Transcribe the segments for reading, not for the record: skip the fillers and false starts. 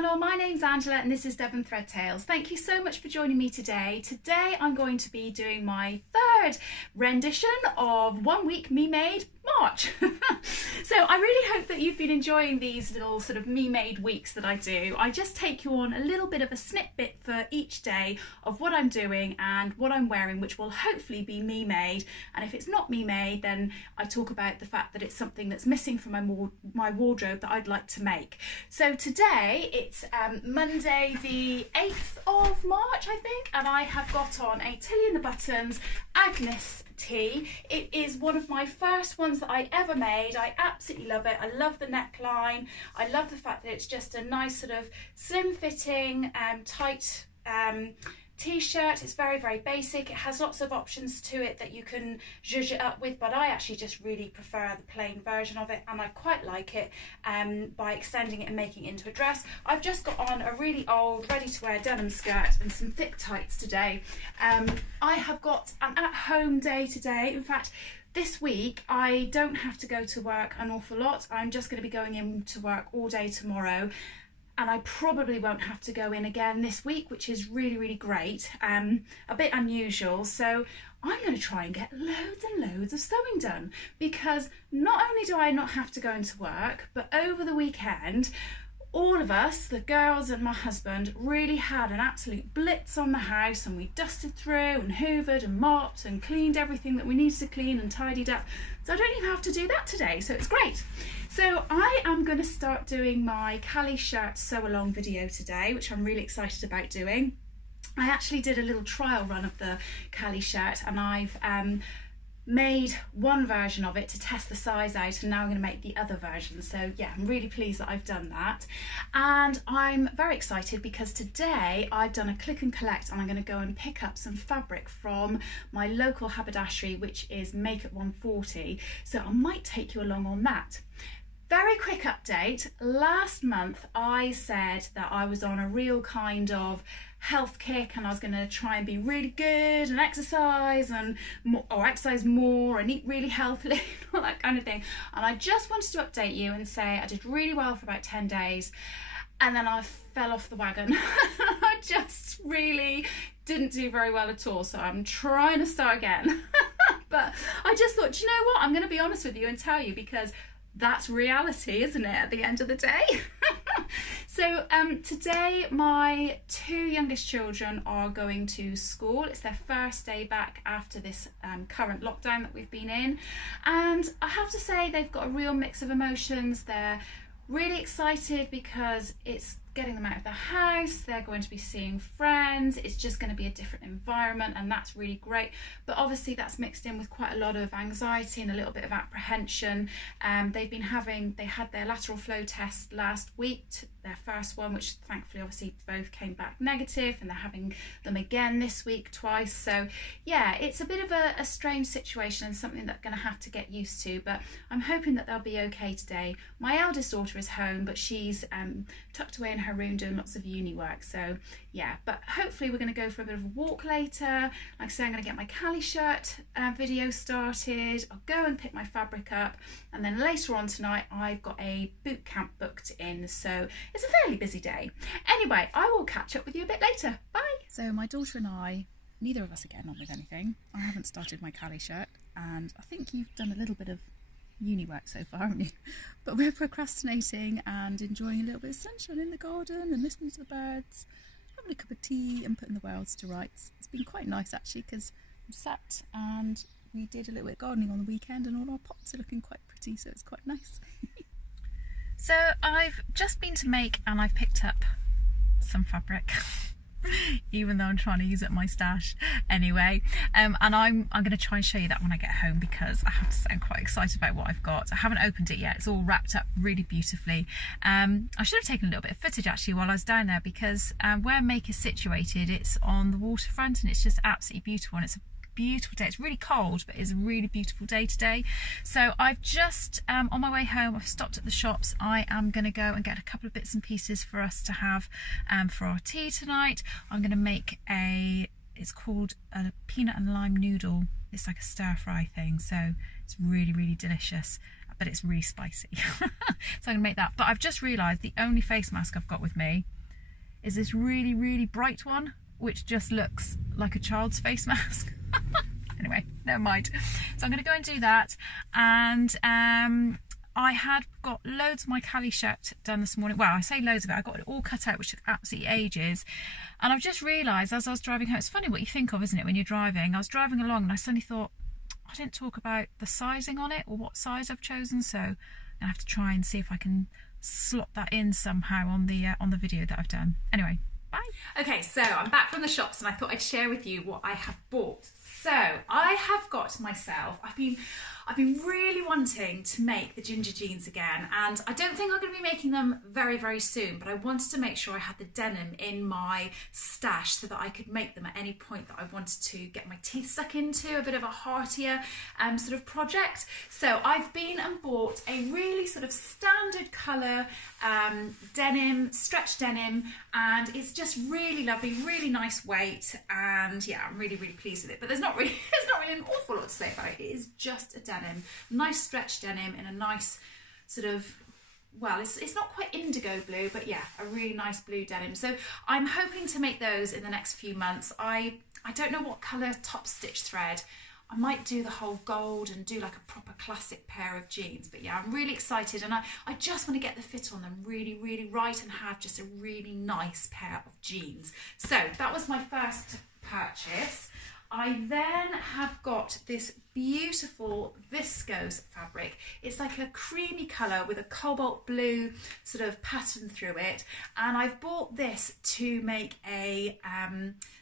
channel. My name's Angela and this is Devon Thread Tales. Thank you so much for joining me today. Today I'm going to be doing my third rendition of 1 week me made March. So I really hope that you've been enjoying these little sort of me made weeks that I do. I just take you on a little bit of a snippet for each day of what I'm doing and what I'm wearing, which will hopefully be me made. And if it's not me made, then I talk about the fact that it's something that's missing from my wardrobe that I'd like to make. So today it's Monday the 8th of March, I think, and I have got on a Tilly and the Buttons Agnes tee. It is one of my first ones that I ever made. I absolutely love it. I love the neckline. I love the fact that it's just a nice sort of slim fitting tight t-shirt. It's very, very basic. It has lots of options to it that you can zhuzh it up with, but I actually just really prefer the plain version of it, and I quite like it by extending it and making it into a dress. I've just got on a really old ready-to-wear denim skirt and some thick tights today. I have got an at-home day today. In fact, this week I don't have to go to work an awful lot. I'm just going to be going into work all day tomorrow, and I probably won't have to go in again this week, which is really, really great. A bit unusual. So I'm going to try and get loads and loads of sewing done, because not only do I not have to go into work, but over the weekend, all of us, the girls and my husband, really had an absolute blitz on the house, and we dusted through and hoovered and mopped and cleaned everything that we needed to clean and tidied up. So I don't even have to do that today, so it's great. So I am going to start doing my Callie shirt sew along video today, which I'm really excited about doing. I actually did a little trial run of the Callie shirt, and I've made one version of it to test the size out, and now I'm going to make the other version. So yeah, I'm really pleased that I've done that, and I'm very excited because today I've done a click and collect, and I'm going to go and pick up some fabric from my local haberdashery, which is Make at 140, so I might take you along on that. Very quick update. Last month I said that I was on a real kind of health kick, and I was going to try and be really good and exercise more and eat really healthily and all that kind of thing. And I just wanted to update you and say I did really well for about 10 days, and then I fell off the wagon. I just really didn't do very well at all, so I'm trying to start again. But I just thought, do you know what, I'm going to be honest with you and tell you, because that's reality, isn't it, at the end of the day? So today my two youngest children are going to school. It's their first day back after this current lockdown that we've been in, and I have to say they've got a real mix of emotions. They're really excited because it's getting them out of the house, they're going to be seeing friends, it's just going to be a different environment, and that's really great. But obviously that's mixed in with quite a lot of anxiety and a little bit of apprehension. They had their lateral flow test last week, their first one, which thankfully obviously both came back negative, and they're having them again this week twice. So yeah, it's a bit of a strange situation and something they're going to have to get used to, but I'm hoping that they'll be okay today. My eldest daughter is home, but she's tucked away in her room doing lots of uni work. So yeah, but hopefully we're going to go for a bit of a walk later. Like I say, I'm going to get my Callie shirt video started. I'll go and pick my fabric up, and then later on tonight I've got a boot camp booked in, so it's a fairly busy day. Anyway, I will catch up with you a bit later. Bye. So my daughter and I, neither of us are getting on with anything. I haven't started my Callie shirt, and I think you've done a little bit of uni work so far, haven't you? But we're procrastinating and enjoying a little bit of sunshine in the garden and listening to the birds, having a cup of tea and putting the worlds to rights. It's been quite nice actually, because I'm sat and we did a little bit of gardening on the weekend, and all our pots are looking quite pretty, so it's quite nice. So I've just been to Make, and I've picked up some fabric. Even though I'm trying to use up my stash anyway, and I'm going to try and show you that when I get home, because I have to say I'm quite excited about what I've got. I haven't opened it yet. It's all wrapped up really beautifully. I should have taken a little bit of footage actually while I was down there, because where Make is situated, it's on the waterfront, and it's just absolutely beautiful, and it's a beautiful day. It's really cold, but it's a really beautiful day today. So I've just on my way home, I've stopped at the shops. I am going to go and get a couple of bits and pieces for us to have for our tea tonight. I'm going to make it's called a peanut and lime noodle. It's like a stir fry thing, so it's really, really delicious. but it's really spicy. So I'm gonna make that. But I've just realised the only face mask I've got with me is this really, really bright one, which just looks like a child's face mask. Anyway, never mind. So I'm gonna go and do that. And I had got loads of my Cali shirt done this morning. Well, I say loads of it. I got it all cut out, which took absolutely ages. And I've just realised as I was driving home, it's funny what you think of, isn't it, when you're driving? I was driving along and I suddenly thought, I didn't talk about the sizing on it or what size I've chosen. So I'm going to have to try and see if I can slot that in somehow on the video that I've done. Anyway, bye. Okay, so I'm back from the shops and I thought I'd share with you what I have bought. So I have got myself, I've been really wanting to make the ginger jeans again, and I don't think I'm going to be making them very, very soon, but I wanted to make sure I had the denim in my stash so that I could make them at any point that I wanted to get my teeth stuck into, a bit of a heartier sort of project. So I've been and bought a really sort of standard colour denim, stretch denim, and it's just really lovely, really nice weight, and yeah, I'm really, really pleased with it. But there's not really an awful lot to say about it. It is just a denim, nice stretch denim in a nice sort of, well, it's not quite indigo blue, but yeah, a really nice blue denim. So I'm hoping to make those in the next few months. I don't know what colour top stitch thread. I might do the whole gold and do like a proper classic pair of jeans, but yeah, I'm really excited, and I just want to get the fit on them really, really right and have just a really nice pair of jeans. So that was my first purchase. I then have got this beautiful viscose fabric. It's like a creamy colour with a cobalt blue sort of pattern through it, and I've bought this to make a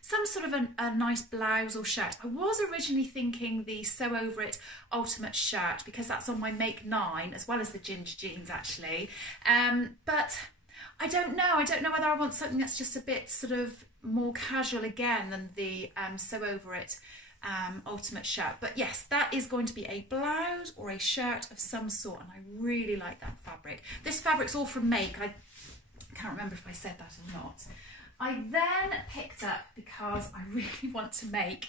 some sort of a nice blouse or shirt. I was originally thinking the Sew Over It ultimate shirt because that's on my make 9 as well as the ginger jeans actually, but I don't know whether I want something that's just a bit sort of more casual again than the Sew Over It ultimate shirt. But yes, that is going to be a blouse or a shirt of some sort, and I really like that fabric. This fabric's all from Make. I can't remember if I said that or not. I then picked up, because I really want to make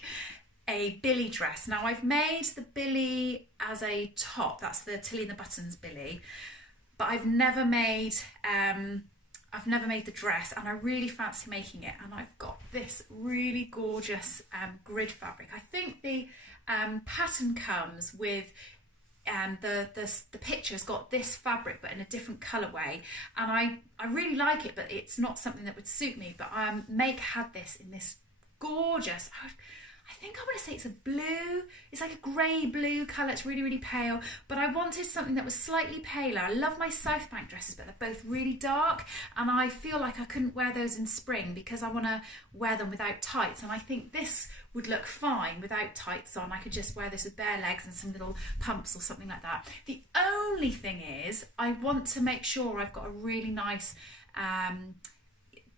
a Billy dress. Now I've made the Billy as a top, that's the Tilly and the Buttons Billy, but I've never made the dress, and I really fancy making it. And I've got this really gorgeous grid fabric. I think the pattern comes with the picture's got this fabric but in a different colourway, and I really like it, but it's not something that would suit me. But Make had this in this gorgeous, I think I want to say it's a blue, it's like a grey blue colour, it's really, really pale, but I wanted something that was slightly paler. I love my South Bank dresses, but they're both really dark, and I feel like I couldn't wear those in spring because I want to wear them without tights, and I think this would look fine without tights on. I could just wear this with bare legs and some little pumps or something like that. The only thing is, I want to make sure I've got a really nice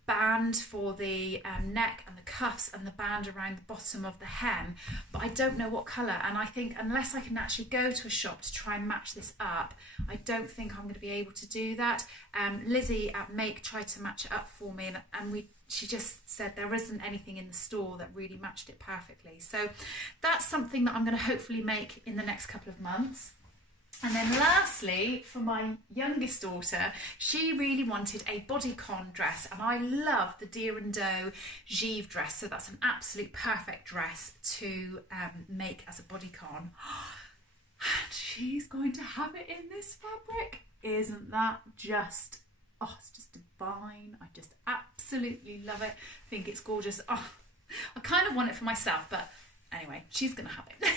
band for the neck and the cuffs and the band around the bottom of the hem, but I don't know what colour, and I think unless I can actually go to a shop to try and match this up, I don't think I'm going to be able to do that. Lizzie at Make tried to match it up for me, and she just said there isn't anything in the store that really matched it perfectly. So that's something that I'm going to hopefully make in the next couple of months. And then lastly, for my youngest daughter, she really wanted a bodycon dress, and I love the Deer and Doe Givre dress, so that's an absolute perfect dress to make as a bodycon. And she's going to have it in this fabric. Isn't that just, oh, it's just divine. I just absolutely love it. I think it's gorgeous. Oh, I kind of want it for myself, but anyway, she's going to have it.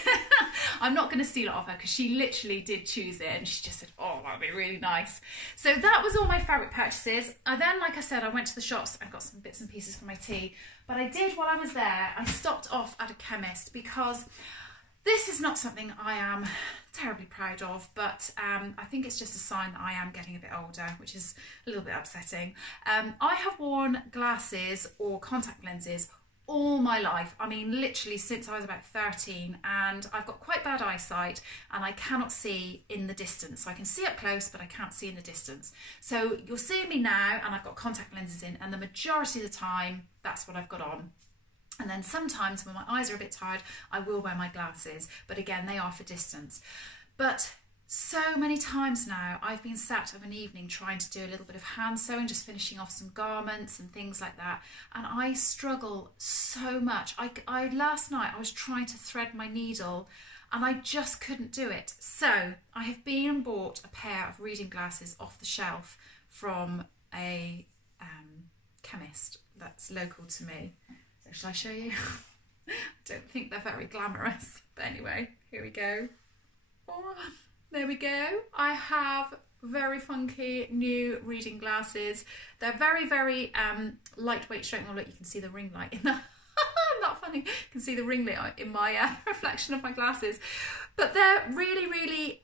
I'm not going to steal it off her because she literally did choose it, and she just said, oh, that would be really nice. So that was all my fabric purchases. I then, like I said, I went to the shops and got some bits and pieces for my tea. But I did, while I was there, I stopped off at a chemist because this is not something I am terribly proud of, but I think it's just a sign that I am getting a bit older, which is a little bit upsetting. I have worn glasses or contact lenses all my life. I mean, literally since I was about 13, and I've got quite bad eyesight and I cannot see in the distance. So I can see up close, but I can't see in the distance. So you're seeing me now and I've got contact lenses in, and the majority of the time that's what I've got on. And then sometimes when my eyes are a bit tired, I will wear my glasses, but again, they are for distance. But So many times now I've been sat of an evening trying to do a little bit of hand sewing, just finishing off some garments and things like that, and I struggle so much. I last night I was trying to thread my needle and I just couldn't do it. So I have been and bought a pair of reading glasses off the shelf from a chemist that's local to me. So shall I show you? I don't think they're very glamorous, but anyway, here we go. Oh, there we go. I have very funky new reading glasses. They're very, very lightweight strength. Oh look, you can see the ring light in that. Not funny. You can see the ring light in my reflection of my glasses. But they're really, really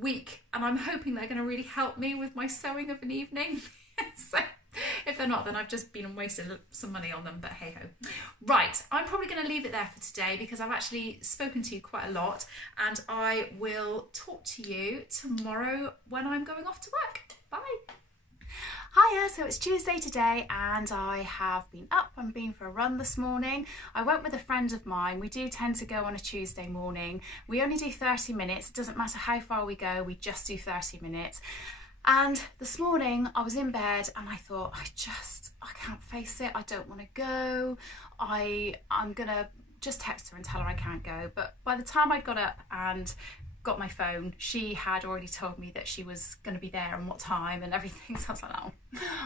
weak, and I'm hoping they're going to really help me with my sewing of an evening. So if they're not, then I've just been and wasted some money on them, but hey ho. Right, I'm probably going to leave it there for today because I've actually spoken to you quite a lot, and I will talk to you tomorrow when I'm going off to work. Bye. Hiya, so it's Tuesday today and I have been up and been for a run this morning. I went with a friend of mine. We do tend to go on a Tuesday morning. We only do 30 minutes. It doesn't matter how far we go, we just do 30 minutes. And this morning I was in bed and I thought, I can't face it. I don't want to go. I'm gonna just text her and tell her I can't go. But by the time I got up and got my phone, she had already told me that she was going to be there and what time and everything. So I was like, oh,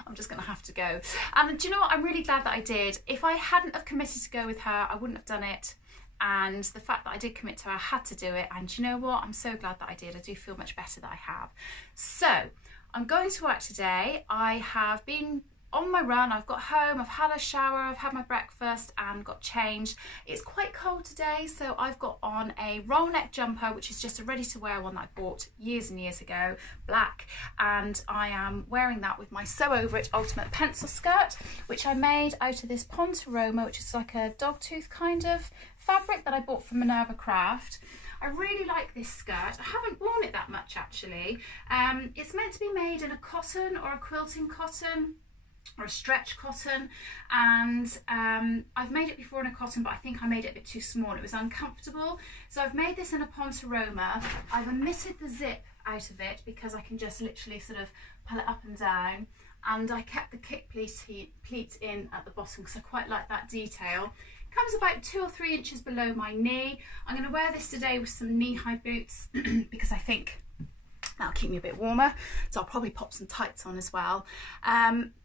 I'm just going to have to go. And do you know what? I'm really glad that I did. If I hadn't have committed to go with her, I wouldn't have done it. And the fact that I did commit to her, I had to do it. And do you know what? I'm so glad that I did. I do feel much better that I have. So I'm going to work today. I have been on my run, I've got home, I've had a shower, I've had my breakfast and got changed. It's quite cold today, so I've got on a roll neck jumper, which is just a ready to wear one that I bought years and years ago, black, and I am wearing that with my Sew Over It Ultimate pencil skirt, which I made out of this Ponte de Roma, which is like a dogtooth kind of fabric that I bought from Minerva Craft. I really like this skirt. I haven't worn it that much actually. It's meant to be made in a cotton or a quilting cotton, or a stretch cotton, and I've made it before in a cotton, but I think I made it a bit too small. It was uncomfortable, so I've made this in a Ponte de Roma. I've omitted the zip out of it because I can just literally sort of pull it up and down, and I kept the kick pleat in at the bottom because I quite like that detail. It comes about 2 or 3 inches below my knee. I'm going to wear this today with some knee-high boots because I think that'll keep me a bit warmer, so I'll probably pop some tights on as well.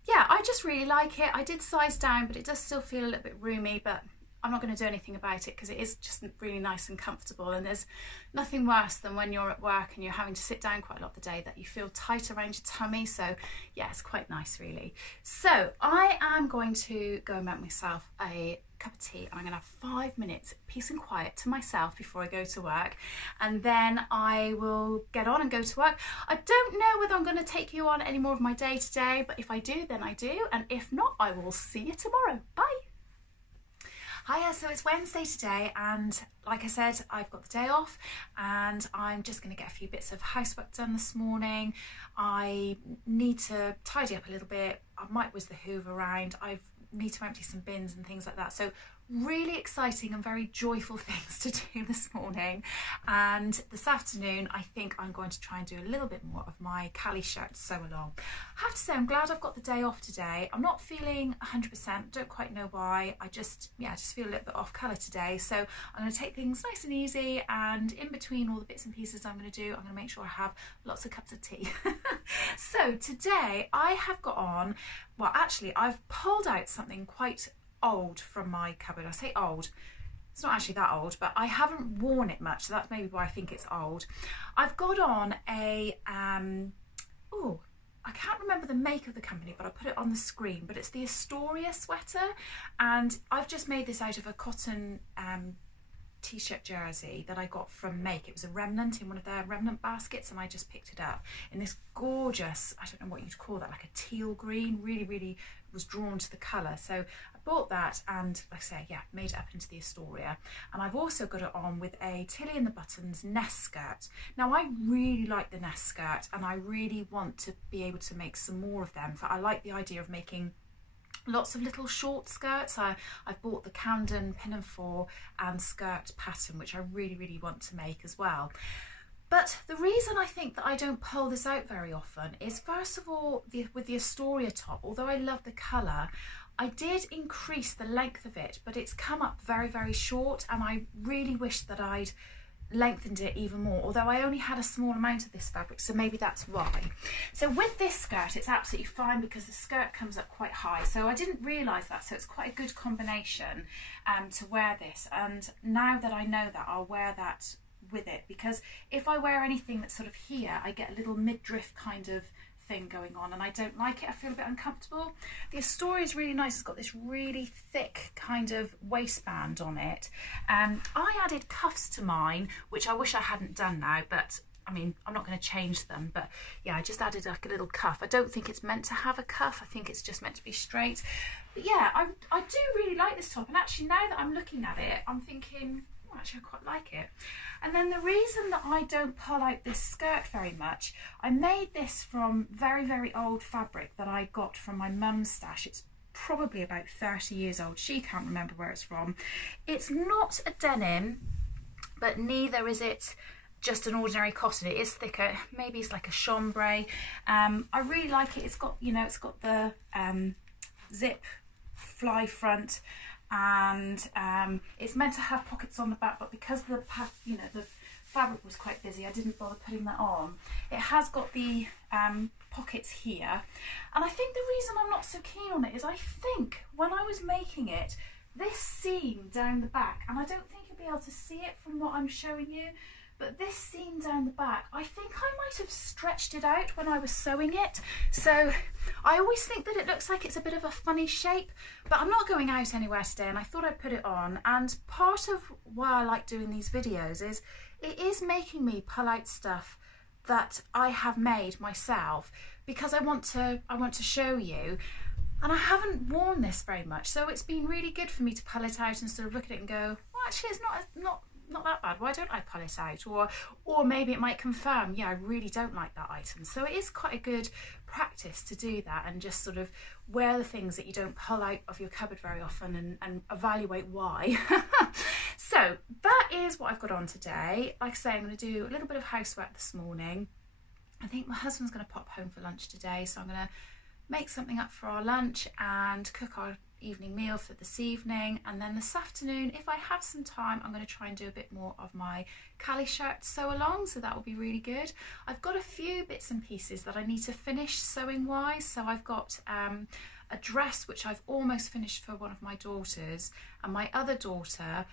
Yeah, I just really like it. I did size down, but it does still feel a little bit roomy, but I'm not going to do anything about it because it is just really nice and comfortable, and there's nothing worse than when you're at work and you're having to sit down quite a lot of the day that you feel tight around your tummy. So yeah, it's quite nice really. So I am going to go and make myself a cup of tea, and I'm going to have 5 minutes peace and quiet to myself before I go to work, and then I will get on and go to work. I don't know whether I'm going to take you on any more of my day today, but if I do, then I do, and if not, I will see you tomorrow. Bye. Hiya, so it's Wednesday today, and like I said, I've got the day off and I'm just going to get a few bits of housework done this morning. I need to tidy up a little bit. I might whiz the hoover around. I need to empty some bins and things like that. So really exciting and very joyful things to do this morning. And this afternoon, I think I'm going to try and do a little bit more of my Cali shirt sew along. I have to say, I'm glad I've got the day off today. I'm not feeling 100%, don't quite know why. I just feel a little bit off colour today. So I'm going to take things nice and easy, and in between all the bits and pieces I'm going to do, I'm going to make sure I have lots of cups of tea. So today I have got on, well actually I've pulled out something quite old from my cupboard. I say old, it's not actually that old, but I haven't worn it much, so that's maybe why I think it's old. I've got on a oh, I can't remember the make of the company, but I put it on the screen, but it's the Astoria Sweater, and I've just made this out of a cotton t-shirt jersey that I got from Make. It was a remnant in one of their remnant baskets, and I just picked it up in this gorgeous, I don't know what you'd call that, like a teal green. Really was drawn to the colour, so I bought that, and like I say, yeah, made it up into the Astoria. And I've also got it on with a Tilly and the Buttons Ness skirt. Now I really like the Ness skirt, and I really want to be able to make some more of them. I like the idea of making lots of little short skirts. I've bought the Camden pinafore and skirt pattern, which I really want to make as well. But the reason I think that I don't pull this out very often is, first of all, with the Astoria top, although I love the colour, I did increase the length of it, but it's come up very, very short, and I really wish that I'd lengthened it even more, although I only had a small amount of this fabric, so maybe that's why. So with this skirt, it's absolutely fine because the skirt comes up quite high, so I didn't realise that, so it's quite a good combination to wear this, and now that I know that, I'll wear that with it, because if I wear anything that's sort of here, I get a little midriff kind of thing going on, and I don't like it. I feel a bit uncomfortable. The Astoria is really nice. It's got this really thick kind of waistband on it. I added cuffs to mine, which I wish I hadn't done now, but I mean, I'm not going to change them, but yeah, I just added like a little cuff. I don't think it's meant to have a cuff. I think it's just meant to be straight. But yeah, I do really like this top, and actually now that I'm looking at it, I'm thinking, oh, actually I quite like it. And then the reason that I don't pull out this skirt very much, I made this from very, very old fabric that I got from my mum's stash. It's probably about 30 years old. She can't remember where it's from. It's not a denim, but neither is it just an ordinary cotton. It is thicker. Maybe it's like a chambray. I really like it. It's got, you know, it's got the zip fly front, and it's meant to have pockets on the back, but because the fabric was quite busy, I didn't bother putting that on. It has got the pockets here, and I think the reason I'm not so keen on it is I think when I was making it, this seam down the back, and I don't think you'll be able to see it from what I'm showing you, but this seam down the back, I think I might have stretched it out when I was sewing it. So I always think that it looks like it's a bit of a funny shape, but I'm not going out anywhere today, and I thought I'd put it on. And part of why I like doing these videos is it is making me pull out stuff that I have made myself, because I want to show you. And I haven't worn this very much, so it's been really good for me to pull it out and sort of look at it and go, well, actually it's not that bad, why don't I pull it out? Or maybe it might confirm, yeah, I really don't like that item. So it is quite a good practice to do that, and just sort of wear the things that you don't pull out of your cupboard very often, and evaluate why. So that is what I've got on today. Like I say, I'm going to do a little bit of housework this morning. I think my husband's going to pop home for lunch today, so I'm going to make something up for our lunch and cook our evening meal for this evening, and then this afternoon, if I have some time, I'm going to try and do a bit more of my Cali shirt sew along, so that will be really good. I've got a few bits and pieces that I need to finish sewing wise. So I've got a dress which I've almost finished for one of my daughters, and my other daughter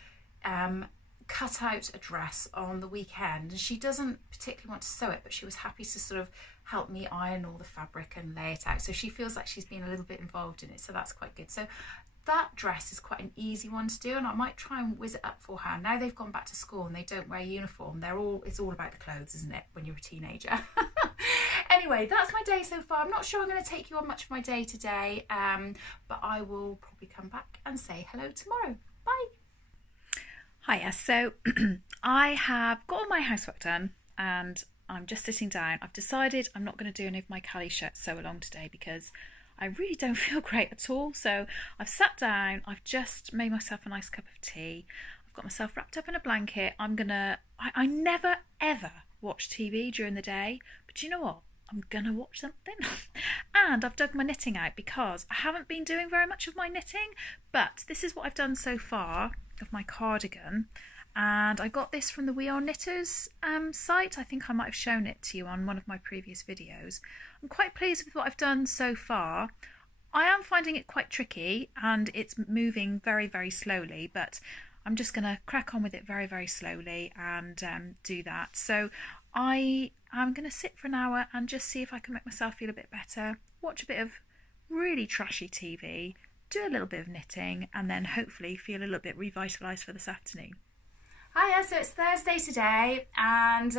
cut out a dress on the weekend, and she doesn't particularly want to sew it, but she was happy to sort of help me iron all the fabric and lay it out, so she feels like she's been a little bit involved in it, so that's quite good. So that dress is quite an easy one to do, and I might try and whiz it up for her. Now they've gone back to school and they don't wear uniform, it's all about the clothes, isn't it, when you're a teenager? Anyway, that's my day so far. I'm not sure I'm going to take you on much of my day today, but I will probably come back and say hello tomorrow. Bye. Hiya, so I have got all my housework done, and I'm just sitting down. I've decided I'm not going to do any of my Cali shirt sew along today because I really don't feel great at all. So I've sat down, I've just made myself a nice cup of tea. I've got myself wrapped up in a blanket. I never ever watch TV during the day, but you know what? I'm gonna watch something. And I've dug my knitting out because I haven't been doing very much of my knitting, but this is what I've done so far of my cardigan. And I got this from the We Are Knitters site. I think I might have shown it to you on one of my previous videos. I'm quite pleased with what I've done so far. I am finding it quite tricky and it's moving very, very slowly, but I'm just going to crack on with it very, very slowly and do that. So I am going to sit for an hour and just see if I can make myself feel a bit better, watch a bit of really trashy TV, do a little bit of knitting, and then hopefully feel a little bit revitalised for this afternoon. Hiya, so it's Thursday today, and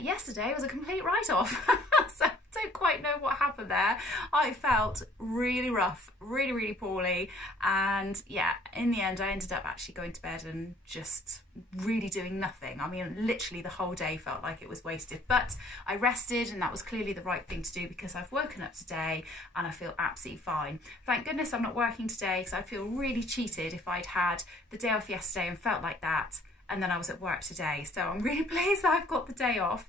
yesterday was a complete write-off. So I don't quite know what happened there. I felt really rough, really, really poorly, and yeah, in the end I ended up actually going to bed and just really doing nothing. I mean, literally the whole day felt like it was wasted, but I rested, and that was clearly the right thing to do because I've woken up today and I feel absolutely fine. Thank goodness I'm not working today, because I feel really cheated if I'd had the day off yesterday and felt like that, and then I was at work today, so I'm really pleased that I've got the day off.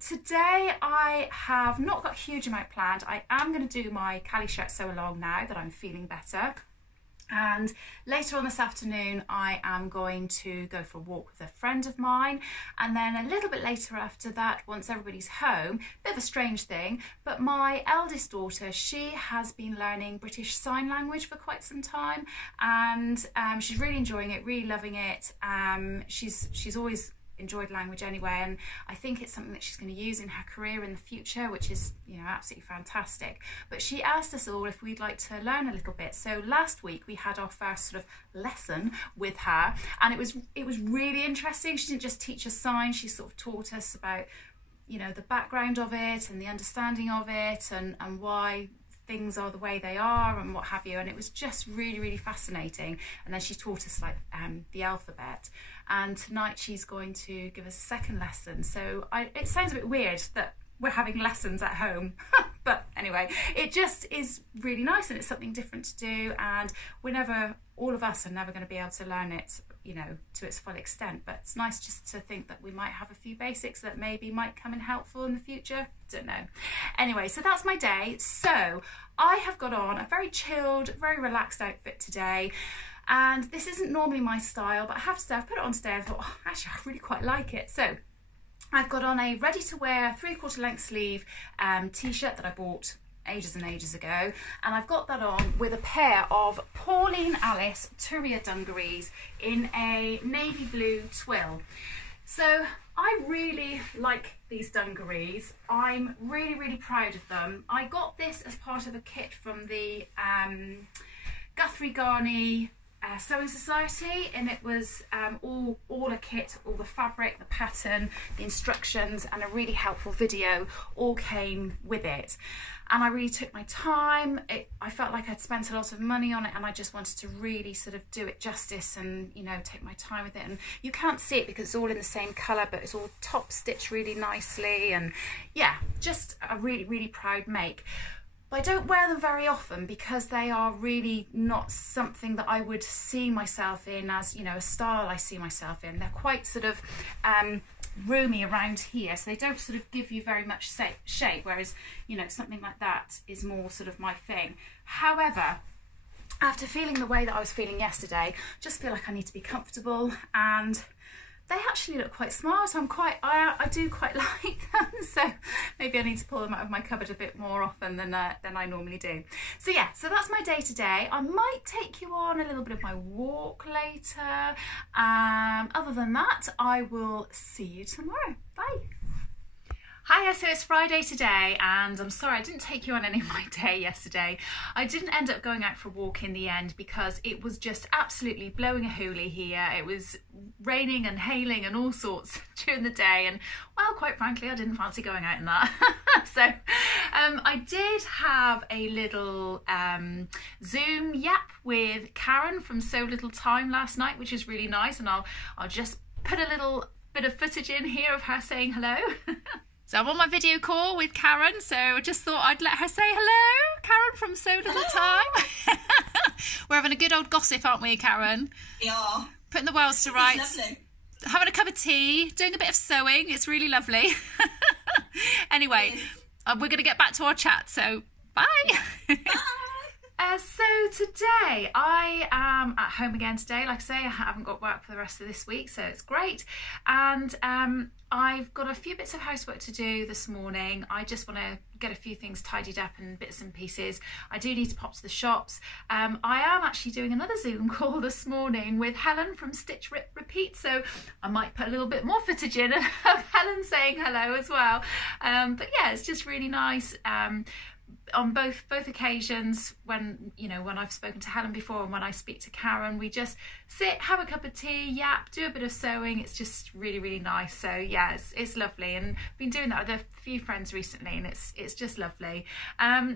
Today I have not got a huge amount planned. I am going to do my Cali shirt sew along now that I'm feeling better. And later on this afternoon, I am going to go for a walk with a friend of mine. And then a little bit later after that, once everybody's home, bit of a strange thing, but my eldest daughter, she has been learning British Sign Language for quite some time. And she's really enjoying it, really loving it. She's always enjoyed language anyway, and I think it's something that she's going to use in her career in the future, which is, you know, absolutely fantastic. But she asked us all if we'd like to learn a little bit. So last week we had our first sort of lesson with her, and it was really interesting. She didn't just teach us signs, she sort of taught us about, you know, the background of it and the understanding of it, and why things are the way they are and what have you, and it was just really, really fascinating. And then she taught us like the alphabet, and tonight she's going to give us a second lesson. So it sounds a bit weird that we're having lessons at home but anyway, it just is really nice, and it's something different to do, and all of us are never going to be able to learn it, you know, to its full extent, but it's nice just to think that we might have a few basics that maybe might come in helpful in the future. Don't know. Anyway, so that's my day. So I have got on a very chilled, very relaxed outfit today, and this isn't normally my style, but I have to say I've put it on today and thought, oh, actually I really quite like it. So I've got on a ready-to-wear 3/4 length sleeve t-shirt that I bought ages and ages ago, and I've got that on with a pair of Pauline Alice Touria dungarees in a navy blue twill. So I really like these dungarees. I'm really, really proud of them. I got this as part of a kit from the Guthrie Garney Sewing Society, and it was all a kit, all the fabric, the pattern, the instructions, and a really helpful video all came with it. And I really took my time. I felt like I'd spent a lot of money on it, and I just wanted to really sort of do it justice and, you know, take my time with it. And you can't see it because it's all in the same colour, but it's all top stitched really nicely, and yeah, just a really, really proud make. But I don't wear them very often because they are really not something that I would see myself in as, you know, a style I see myself in. They're quite sort of roomy around here, so they don't sort of give you very much shape, whereas, you know, something like that is more sort of my thing. However, after feeling the way that I was feeling yesterday, I just feel like I need to be comfortable, and they actually look quite smart. I do quite like them, so maybe I need to pull them out of my cupboard a bit more often than I normally do. So yeah, so that's my day today. I might take you on a little bit of my walk later. Other than that, I will see you tomorrow. Bye. Hiya, so it's Friday today, and I'm sorry I didn't take you on any of my day yesterday. I didn't end up going out for a walk in the end because it was just absolutely blowing a hoolie here. It was raining and hailing and all sorts during the day, and well, quite frankly, I didn't fancy going out in that. So I did have a little Zoom yap with Karen from So Little Time last night, which is really nice, and I'll just put a little bit of footage in here of her saying hello. So I'm on my video call with Karen, so I just thought I'd let her say hello. Karen from So Little Time. We're having a good old gossip, aren't we, Karen? Yeah. Putting the worlds to rights. Lovely. Having a cup of tea, doing a bit of sewing. It's really lovely. Anyway, we're going to get back to our chat, so bye. Bye. So today I am at home again today. Like I say, I haven't got work for the rest of this week, so it's great. And I've got a few bits of housework to do this morning. I just want to get a few things tidied up and bits and pieces. I do need to pop to the shops. I am actually doing another Zoom call this morning with Helen from Stitch Rip Repeat, so I might put a little bit more footage in of Helen saying hello as well. But yeah, it's just really nice. On both occasions, when I've spoken to Helen before and when I speak to Karen, we just sit, have a cup of tea, yap, do a bit of sewing. It's just really, really nice. So yeah, it's lovely, and I've been doing that with a few friends recently, and it's just lovely.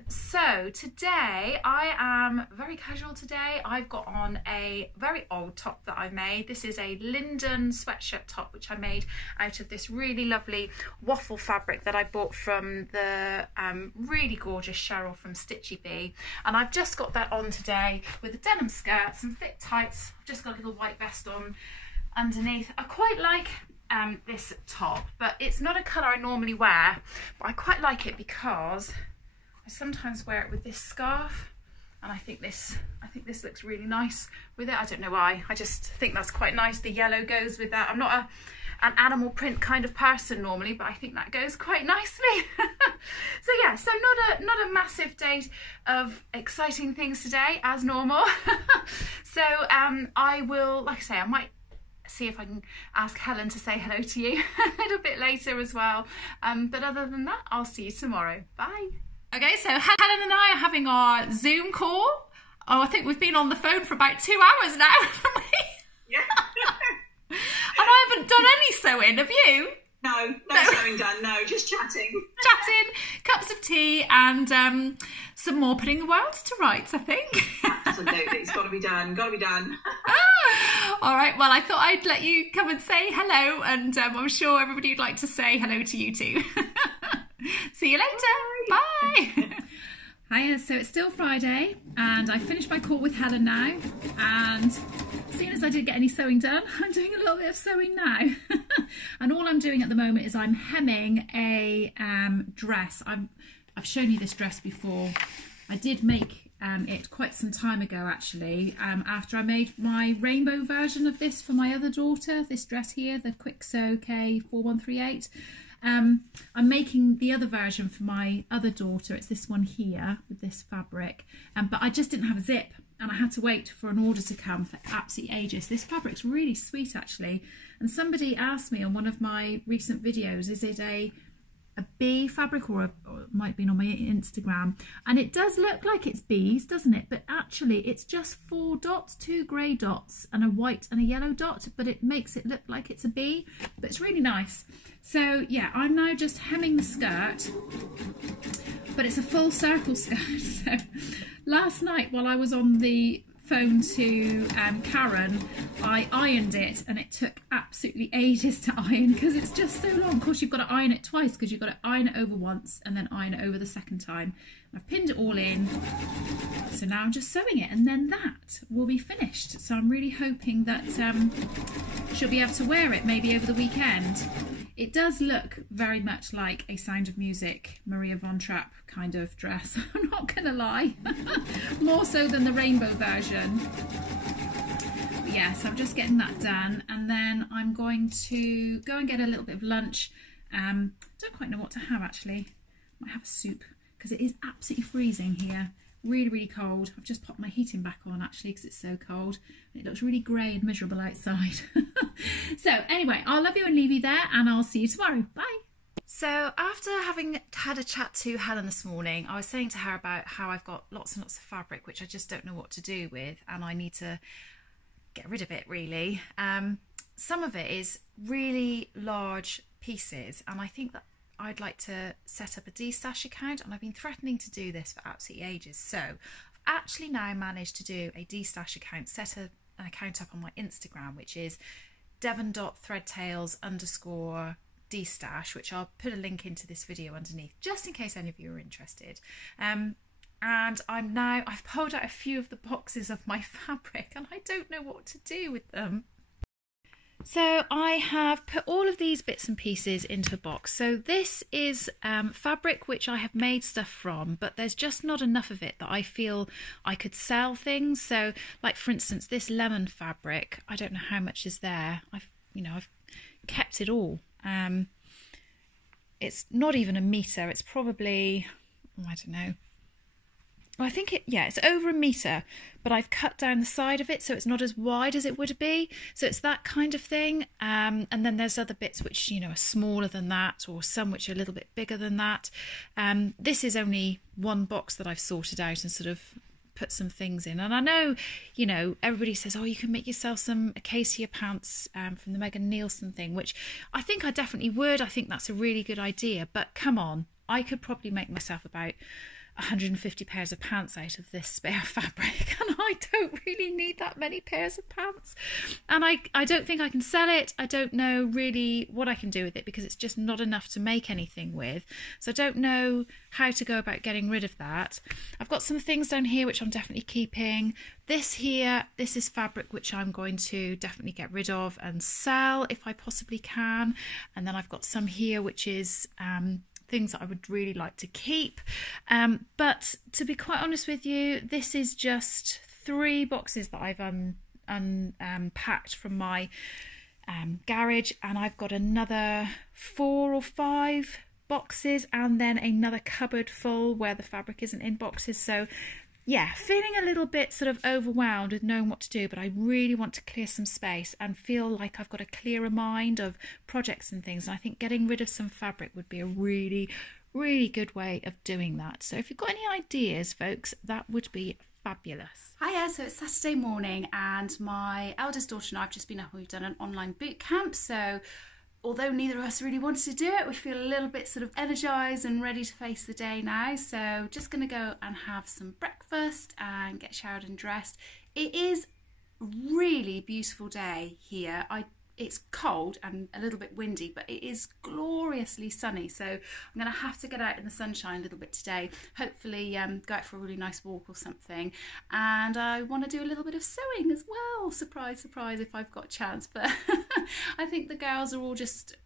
So today I am very casual today. I've got on a very old top that I made. This is a Linden Sweatshirt top, which I made out of this really lovely waffle fabric that I bought from the really gorgeous Cheryl from Stitchy Bee, and I've just got that on today with a denim skirt, some thick tights. I've just got a little white vest on. underneath. I quite like this top, but it's not a colour I normally wear, but I quite like it because I sometimes wear it with this scarf, and I think this looks really nice with it. I don't know why, I just think that's quite nice. The yellow goes with that. I'm not an animal print kind of person normally, but I think that goes quite nicely. So yeah, so not a massive day of exciting things today as normal. So I will, like I say, I might see if I can ask Helen to say hello to you a little bit later as well. But other than that, I'll see you tomorrow. Bye. Okay, so Helen and I are having our Zoom call. Oh, I think we've been on the phone for about 2 hours now, haven't we? Yeah. And I haven't done any sewing, have you? No sewing done, no, just chatting. Chatting, cups of tea, and some more putting the world to rights, I think. Absolutely, it's got to be done, All right, well, I thought I'd let you come and say hello, and I'm sure everybody would like to say hello to you too. See you later. Bye. Hiya, so it's still Friday, and I finished my call with Helen now, and seeing as I didn't get any sewing done, I'm doing a little bit of sewing now. And all I'm doing at the moment is I'm hemming a dress. I've shown you this dress before. I did make it quite some time ago, actually, after I made my rainbow version of this for my other daughter, this dress here, the Quick Sew K4138. I'm making the other version for my other daughter. It's this one here with this fabric, but I just didn't have a zip, and I had to wait for an order to come for absolutely ages. This fabric's really sweet, actually, and somebody asked me on one of my recent videos, is it a bee fabric, or it might be on my Instagram, and it does look like it's bees, doesn't it? But actually it's just 4 dots, 2 grey dots and a white and a yellow dot, but it makes it look like it's a bee, but it's really nice. So yeah, I'm now just hemming the skirt, but it's a full circle skirt. So last night while I was on the phone to Karen, I ironed it, and it took absolutely ages to iron because it's just so long. Of course, you've got to iron it twice because you've got to iron it over once and then iron it over the second time. I've pinned it all in, so now I'm just sewing it, and then that will be finished. So I'm really hoping that she'll be able to wear it maybe over the weekend. It does look very much like a Sound of Music Maria von Trapp kind of dress, I'm not gonna lie. More so than the rainbow version. But yeah, so I'm just getting that done, and then I'm going to go and get a little bit of lunch. Don't quite know what to have, actually. Might have a soup because it is absolutely freezing here. Really, really cold. I've just popped my heating back on, actually, because it's so cold. It looks really grey and miserable outside. So anyway, I'll love you and leave you there, and I'll see you tomorrow. Bye. So after having had a chat to Helen this morning, I was saying to her about how I've got lots and lots of fabric which I just don't know what to do with, and I need to get rid of it, really. Some of it is really large pieces, and I think that I'd like to set up a D-stash account, and I've been threatening to do this for absolutely ages. So I've actually now managed to do a D-stash account, set an account up on my Instagram, which is devon.threadtails_dstash, which I'll put a link into this video underneath, just in case any of you are interested. And I've pulled out a few of the boxes of my fabric, and I don't know what to do with them. So I have put all of these bits and pieces into a box. So this is fabric which I have made stuff from, but there's just not enough of it that I feel I could sell things. So like, for instance, this lemon fabric, I don't know how much is there. I've kept it all. It's not even a metre. It's probably, I don't know. Well, I think it's over a metre, but I've cut down the side of it so it's not as wide as it would be. So it's that kind of thing. And then there's other bits which, are smaller than that, or some which are a little bit bigger than that. This is only one box that I've sorted out and sort of put some things in. And I know, everybody says, oh, you can make yourself some acacia pants from the Megan Nielsen thing, which I think I definitely would. I think that's a really good idea. But come on, I could probably make myself about 150 pairs of pants out of this spare fabric, and I don't really need that many pairs of pants, and I don't think I can sell it. I don't know really what I can do with it because it's just not enough to make anything with, so I don't know how to go about getting rid of that. I've got some things down here which I'm definitely keeping. This here, this is fabric which I'm going to definitely get rid of and sell if I possibly can, and then I've got some here which is things that I would really like to keep, but to be quite honest with you, this is just 3 boxes that I've unpacked from my garage, and I've got another 4 or 5 boxes and then another cupboard full where the fabric isn't in boxes. So yeah, feeling a little bit sort of overwhelmed with knowing what to do, but I really want to clear some space and feel like I've got a clearer mind of projects and things. And I think getting rid of some fabric would be a really, really good way of doing that. So if you've got any ideas, folks, that would be fabulous. Hiya, so it's Saturday morning and my eldest daughter and I have just been up and we've done an online boot camp. So although neither of us really wanted to do it, we feel a little bit sort of energised and ready to face the day now. So just going to go and have some breakfast and get showered and dressed. It is a really beautiful day here. It's cold and a little bit windy, but it is gloriously sunny. So I'm going to have to get out in the sunshine a little bit today. Hopefully go out for a really nice walk or something. And I want to do a little bit of sewing as well. Surprise, surprise, if I've got a chance. But I think the girls are all just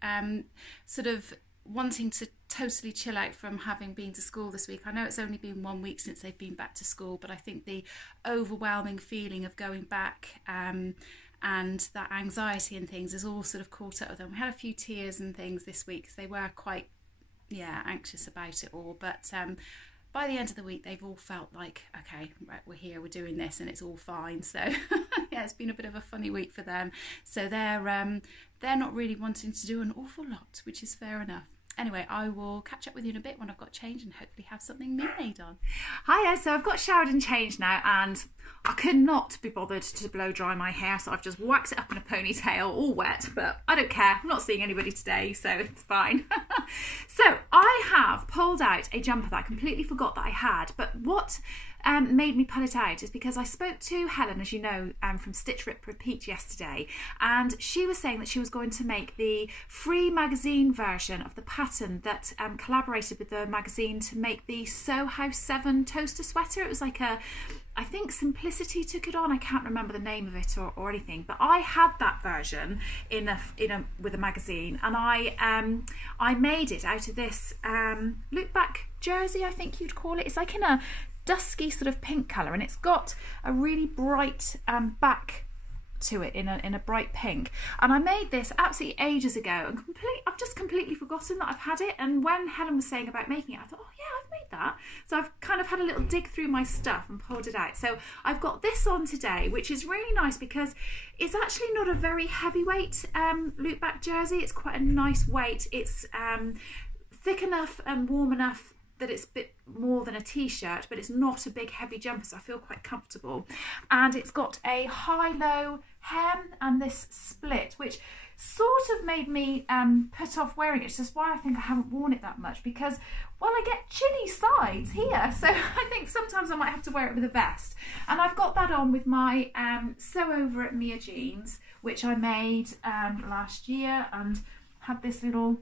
sort of wanting to totally chill out from having been to school this week. I know it's only been 1 week since they've been back to school, but I think the overwhelming feeling of going back and that anxiety and things is all sort of caught up with them. We had a few tears and things this week because they were quite, anxious about it all. But by the end of the week, they've all felt like, okay, right, we're here, we're doing this, and it's all fine. So yeah, it's been a bit of a funny week for them. So they're not really wanting to do an awful lot, which is fair enough. Anyway, I will catch up with you in a bit when I've got changed and hopefully have something made on. Hiya, so I've got showered and changed now, and I could not be bothered to blow dry my hair, so I've just waxed it up in a ponytail, all wet, but I don't care. I'm not seeing anybody today, so it's fine. So I have pulled out a jumper that I completely forgot that I had, but what made me pull it out is because I spoke to Helen, as you know, from Stitch Rip Repeat yesterday, and she was saying that she was going to make the free magazine version of the pattern that collaborated with the magazine to make the Sew House 7 toaster sweater. It was like I think Simplicity took it on. I can't remember the name of it or anything, but I had that version with a magazine, and I made it out of this loop back jersey, I think you'd call it. It's like in a dusky sort of pink colour, and it's got a really bright back to it in a bright pink. And I made this absolutely ages ago, and I've just completely forgotten that I've had it. And when Helen was saying about making it, I thought, oh yeah, I've made that. So I've kind of had a little dig through my stuff and pulled it out. So I've got this on today, which is really nice because it's actually not a very heavyweight loop back jersey. It's quite a nice weight. It's thick enough and warm enough that it's a bit more than a t-shirt, but it's not a big heavy jumper, so I feel quite comfortable. And it's got a high-low hem and this split, which sort of made me put off wearing it. It's just why I think I haven't worn it that much, because, well, I get chilly sides here, so I think sometimes I might have to wear it with a vest. And I've got that on with my Sew Over It Mia jeans, which I made last year, and had this little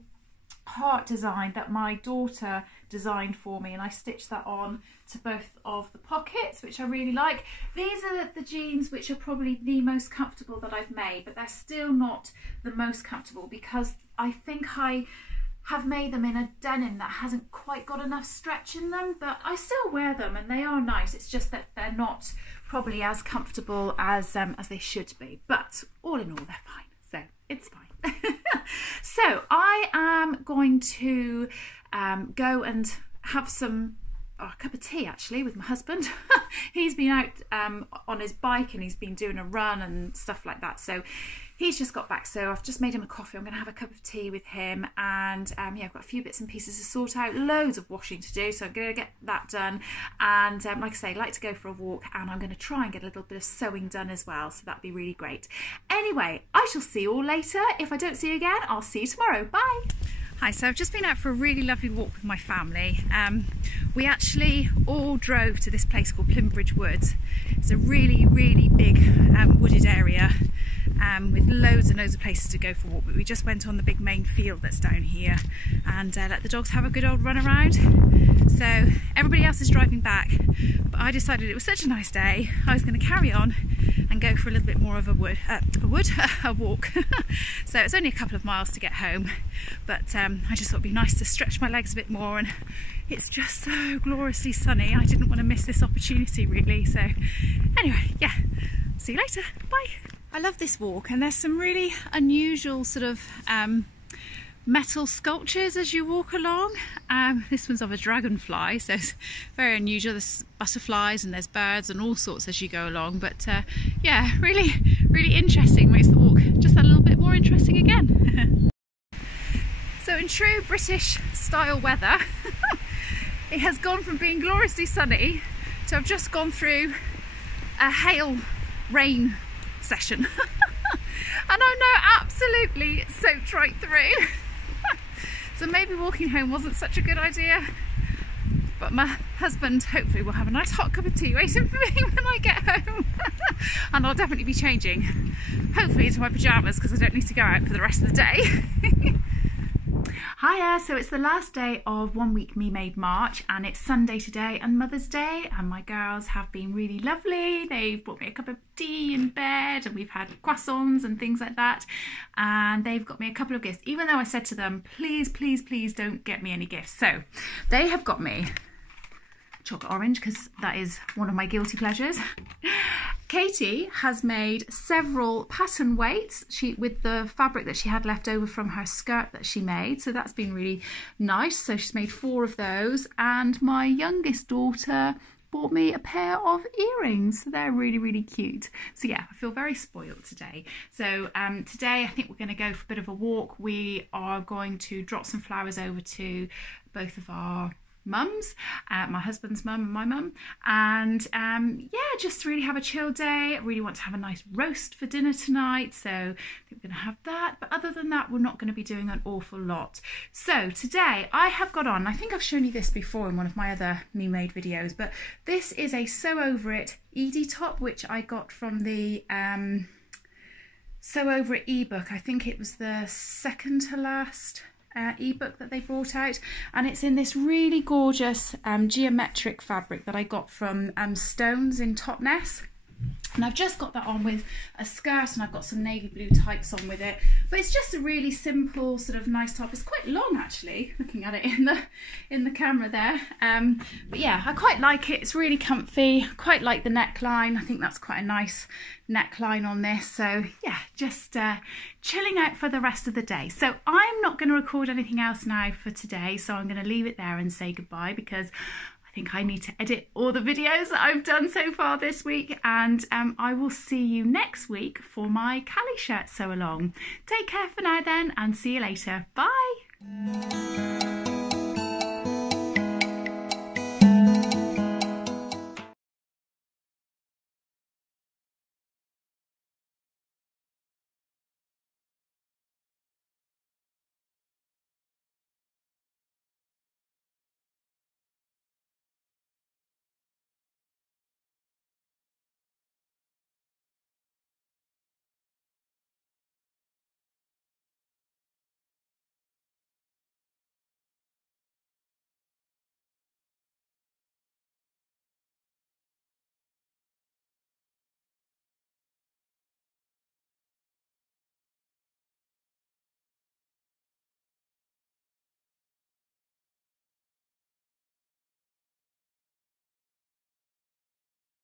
heart design that my daughter designed for me, and I stitched that on to both of the pockets, which I really like. These are the jeans which are probably the most comfortable that I've made, but they're still not the most comfortable because I think I have made them in a denim that hasn't quite got enough stretch in them, but I still wear them and they are nice. It's just that they're not probably as comfortable as they should be, but all in all they're fine, so it's fine. So I am going to go and have a cup of tea actually with my husband. He's been out on his bike and he's been doing a run and stuff like that, so he's just got back, so I've just made him a coffee. I'm going to have a cup of tea with him, and yeah, I've got a few bits and pieces to sort out, loads of washing to do, so I'm going to get that done. And like I say, I like to go for a walk, and I'm going to try and get a little bit of sewing done as well, so that'd be really great. Anyway, I shall see you all later. If I don't see you again, I'll see you tomorrow. Bye. Hi, so I've just been out for a really lovely walk with my family. We actually all drove to this place called Plymouth Woods. It's a really, really big wooded area with loads and loads of places to go for a walk, but we just went on the big main field that's down here and let the dogs have a good old run around. So everybody else is driving back, but I decided it was such a nice day, I was going to carry on and go for a little bit more of a walk. So it's only a couple of miles to get home, but I just thought it'd be nice to stretch my legs a bit more, and it's just so gloriously sunny. I didn't want to miss this opportunity really. So anyway, yeah, see you later, bye. I love this walk, and there's some really unusual sort of metal sculptures as you walk along. This one's of a dragonfly, so it's very unusual. There's butterflies and there's birds and all sorts as you go along, but yeah, really, really interesting. Makes the walk just a little bit more interesting again. So in true British style weather, it has gone from being gloriously sunny to I've just gone through a hail rain session and I'm now absolutely soaked right through. So maybe walking home wasn't such a good idea, but my husband hopefully will have a nice hot cup of tea waiting for me when I get home. And I'll definitely be changing, hopefully into my pyjamas, because I don't need to go out for the rest of the day. Hiya, so it's the last day of 1 week Me Made March, and it's Sunday today and Mother's Day, and my girls have been really lovely. They've brought me a cup of tea in bed, and we've had croissants and things like that, and they've got me a couple of gifts, even though I said to them, please, please, please don't get me any gifts. So they have got me chocolate orange, because that is one of my guilty pleasures. Katie has made several pattern weights with the fabric that she had left over from her skirt that she made, so that's been really nice. So she's made 4 of those, and my youngest daughter bought me a pair of earrings, so they're really, really cute. So yeah, I feel very spoiled today. So today I think we're going to go for a bit of a walk. We are going to drop some flowers over to both of our mums, my husband's mum and my mum, and yeah, just really have a chill day. I really want to have a nice roast for dinner tonight, so I think we're going to have that, but other than that we're not going to be doing an awful lot. So today I have got on, I think I've shown you this before in one of my other Me Made videos, but this is a Sew Over It Edie top, which I got from the Sew Over It ebook. I think it was the second to last ebook that they brought out, and it's in this really gorgeous geometric fabric that I got from Stones in Ness. And I've just got that on with a skirt, and I've got some navy blue tights on with it, but it's just a really simple sort of nice top. It's quite long actually, looking at it in the camera there, but yeah, I quite like it. It's really comfy. I quite like the neckline. I think that's quite a nice neckline on this. So yeah, just chilling out for the rest of the day. So I'm not going to record anything else now for today, so I'm going to leave it there and say goodbye, because I think I need to edit all the videos that I've done so far this week, and I will see you next week for my Callie shirt sew along. Take care for now then, and see you later. Bye.